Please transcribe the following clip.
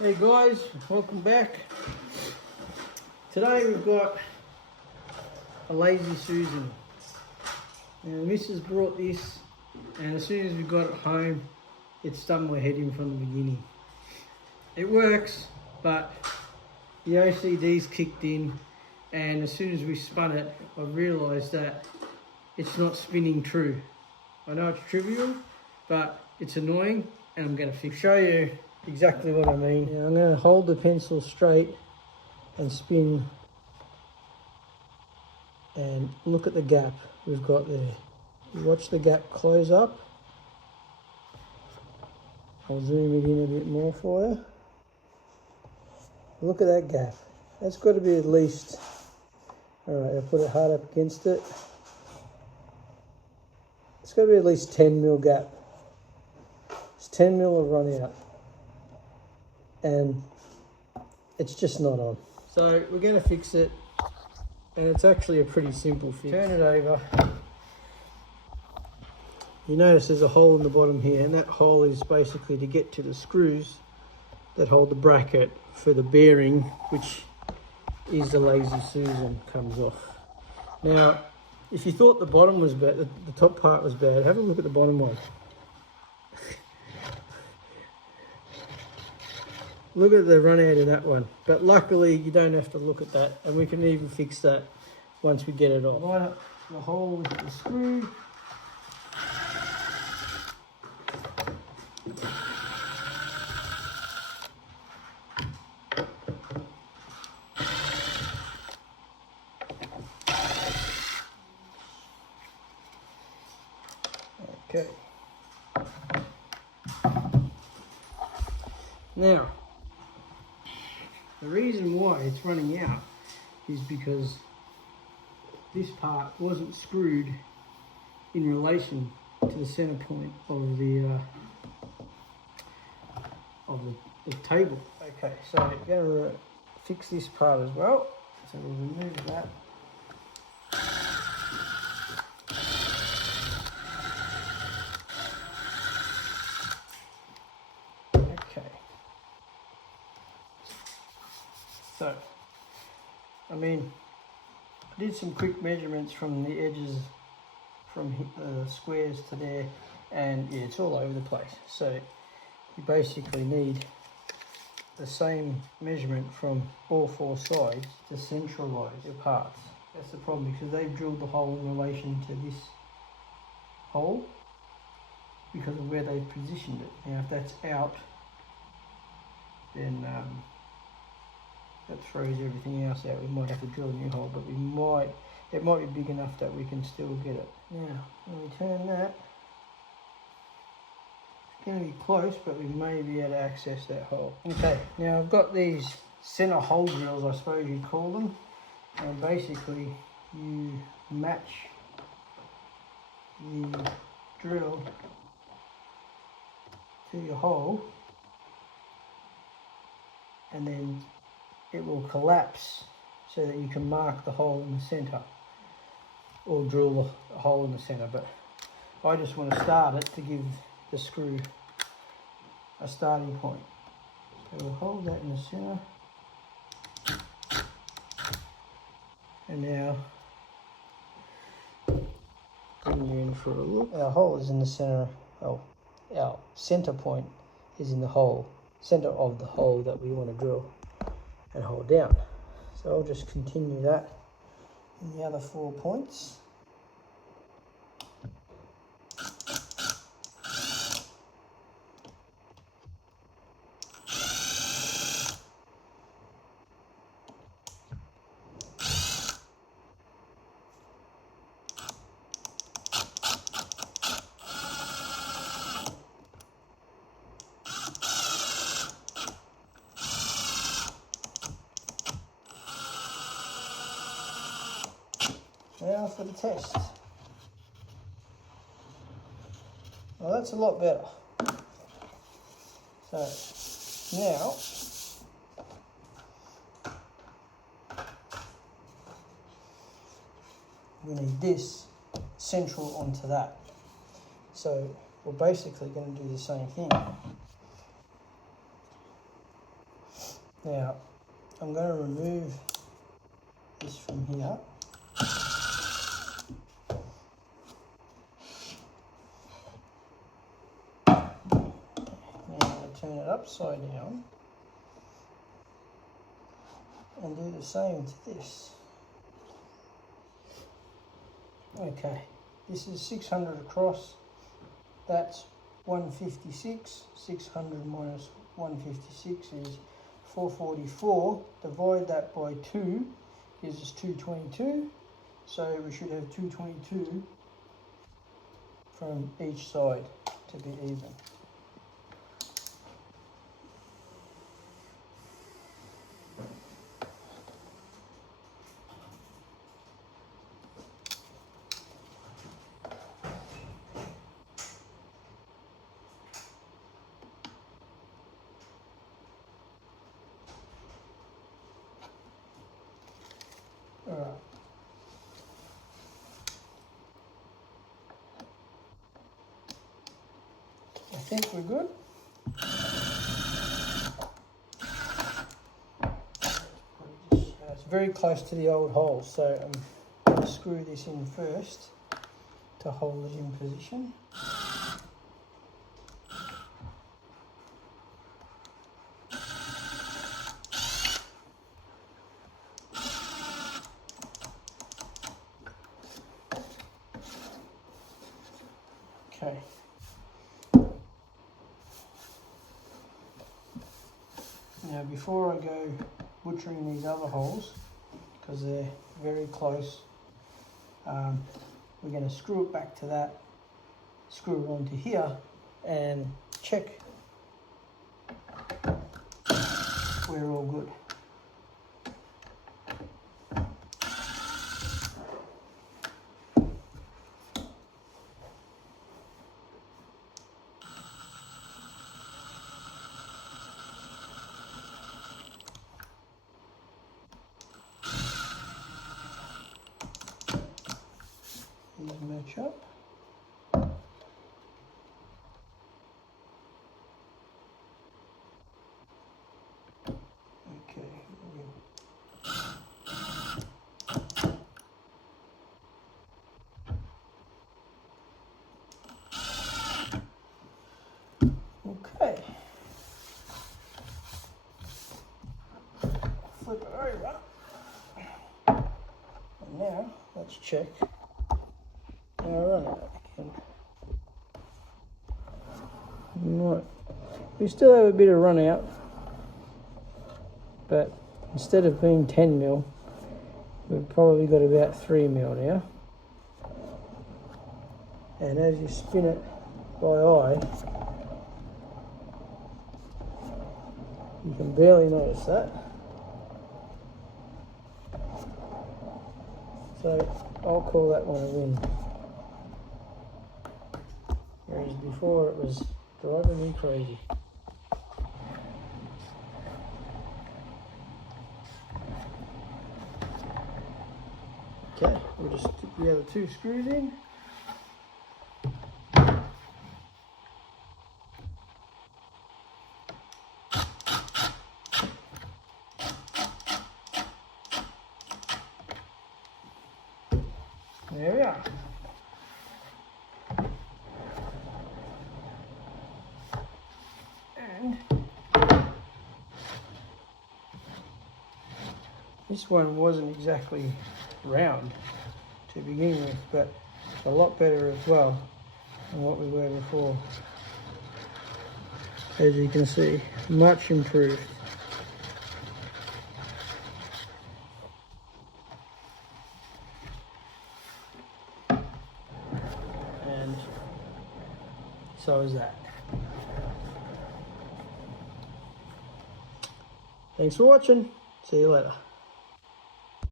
Hey guys, welcome back. Today we've got a Lazy Susan. Now the missus brought this, and as soon as we got it home, it stung my head in from the beginning. It works, but the OCD's kicked in, and as soon as we spun it, I realised that it's not spinning true. I know it's trivial, but it's annoying, and I'm going to show you exactly what I mean. Now I'm going to hold the pencil straight and spin, and look at the gap we've got there. You watch the gap close up. I'll zoom it in a bit more for you. Look at that gap. That's got to be at least, alright, I'll put it hard up against it. It's got to be at least 10 mil gap. It's 10 mil of run out. And it's just not on. So we're going to fix it, and it's actually a pretty simple fix. Turn it over. You notice there's a hole in the bottom here, and that hole is basically to get to the screws that hold the bracket for the bearing, which is the Lazy Susan, comes off. Now, if you thought the bottom was bad, the top part was bad, have a look at the bottom one. Look at the run out of that one. But luckily you don't have to look at that, and we can even fix that once we get it off. Line up the hole with the screw. Okay. Now, the reason why it's running out is because this part wasn't screwed in relation to the center point of the table. Okay, so we're going to fix this part as well. So we'll remove that. Okay. So, I mean, I did some quick measurements from the edges, from the squares to there, and yeah, it's all over the place. So you basically need the same measurement from all four sides to centralise your parts. That's the problem, because they've drilled the hole in relation to this hole because of where they've positioned it. Now if that's out, then that throws everything else out. We might have to drill a new hole, but it might be big enough that we can still get it. Now, when we turn that, it's going to be close, but we may be able to access that hole. Okay, now I've got these center hole drills, I suppose you'd call them, and basically you match the drill to your hole, and then it will collapse so that you can mark the hole in the center, or drill a hole in the center. But I just want to start it to give the screw a starting point. So we'll hold that in the center, and now bring you in for a look. Our hole is in the center. Oh, our center point is in the hole, center of the hole that we want to drill and hold down. So I'll just continue that in the other 4 points. Now for the test. Well, that's a lot better. So now we need this central onto that. So we're basically going to do the same thing. Now, I'm going to remove this from here. Now I'm going to turn it upside down and do the same to this. Okay, this is 600 across, that's 156, 600 minus 156 is 444, divide that by 2 gives us 222, so we should have 222 from each side to be even. Alright. I think we're good. It's very close to the old hole, so I'm going to screw this in first to hold it in position. Okay. Now before I go butchering these other holes, because they're very close, we're going to screw it back to that, screw it onto here and check we're all good. These match up. Okay. Okay. Flip it over. And now let's check. Run out again. Right. We still have a bit of run out, but instead of being 10 mil, we've probably got about 3 mil now. And as you spin it by eye, you can barely notice that. So I'll call that one a win. Whereas before it was driving me crazy. Okay, we'll just stick the other 2 screws in. There we are. And this one wasn't exactly round to begin with, but it's a lot better as well than what we were before. As you can see, much improved. And so is that. Thanks for watching. See you later.